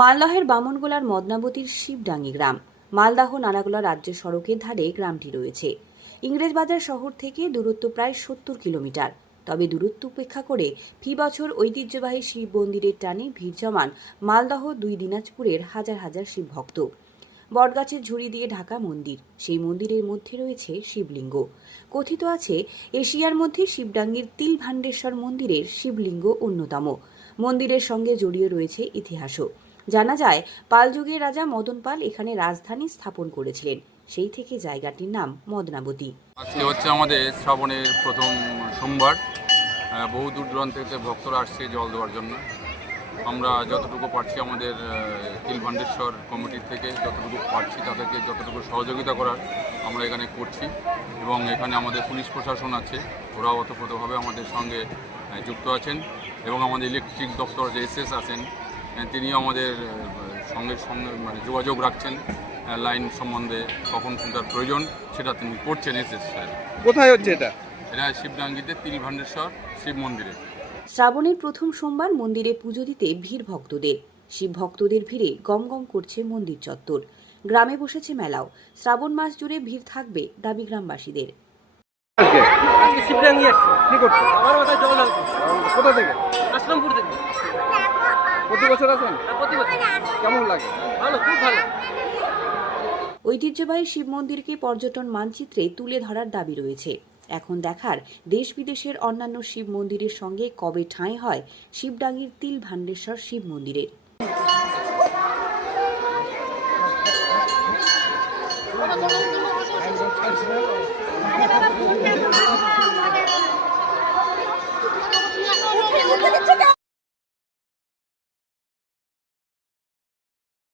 মালদহের বামনগোলার মদনাবতীর শিবডাঙ্গি গ্রাম। মালদহ নানাগোলা রাজ্য সড়কের ধারে গ্রামটি রয়েছে। ইংরেজবাজার শহর থেকে দূরত্ব প্রায় ৭০ কিলোমিটার। তবে দূরত্ব উপেক্ষা করে ফি বছর ঐতিহ্যবাহী শিব মন্দিরের টানে ভিড় জমান মালদহ ২ দিনাজপুরের হাজার হাজার শিব ভক্ত। বটগাছের ঝুড়ি দিয়ে ঢাকা মন্দির, সেই মন্দিরের মধ্যে রয়েছে শিবলিঙ্গ। কথিত আছে এশিয়ার মধ্যে শিবডাঙ্গির তিলভান্ডেশ্বর মন্দিরের শিবলিঙ্গ অন্যতম। মন্দিরের সঙ্গে জড়িয়ে রয়েছে ইতিহাসও। জানা যায় পাল যুগের রাজা মদন পাল এখানে রাজধানী স্থাপন করেছিলেন, সেই থেকে জায়গাটির নাম মদনাবতী। আজকে হচ্ছে আমাদের শ্রাবণের প্রথম সোমবার। বহু দূর দূরান্ত থেকে ভক্তরা আসছে জল দেওয়ার জন্য। আমরা যতটুকু পারছি আমাদের তিলভান্ডেশ্বর কমিটির থেকে যতটুকু পারছি তাদেরকে যতটুকু সহযোগিতা করার আমরা এখানে করছি। এবং এখানে আমাদের পুলিশ প্রশাসন আছে, ওরাও ওতপ্রোতভাবে আমাদের সঙ্গে যুক্ত আছেন। এবং আমাদের ইলেকট্রিক দপ্তর যে এসএস আছেন তিনিও আমাদের সঙ্গে মানে যোগাযোগ রাখছেন লাইন সম্বন্ধে, কখন কোনটার প্রয়োজন সেটা তিনি করছেন। এসএস স্যার কোথায় হচ্ছে এটা? এটা শিবডাঙ্গিতে তিলভান্ডেশ্বর শিব মন্দিরে। শ্রাবণের প্রথম সোমবার মন্দিরে পুজো দিতে ভিড় ভক্তদের। শিব ভক্তদের ভিড়ে গমগম করছে মন্দির চত্বর। গ্রামে বসেছে মেলাও। শ্রাবণ মাস জুড়ে ভিড় থাকবে দাবি গ্রামবাসীদের। আজকে শিবডাঙ্গি আসছে। কি করতে? আমার মাথায় জল ঢালতে। কোথা থেকে? আসলামপুর থেকে। প্রতি বছর আসেন? প্রতি বছর। কেমন লাগে? ভালো, খুব ভালো। ঐতিহ্যবাহী শিব মন্দিরকে পর্যটন মানচিত্রে তুলে ধরার দাবি রয়েছে। এখন দেখার দেশ বিদেশের অন্যান্য শিব মন্দিরের সঙ্গে কবে ঠাঁই হয় শিবডাঙ্গির তিলভান্ডেশ্বর শিব মন্দিরের।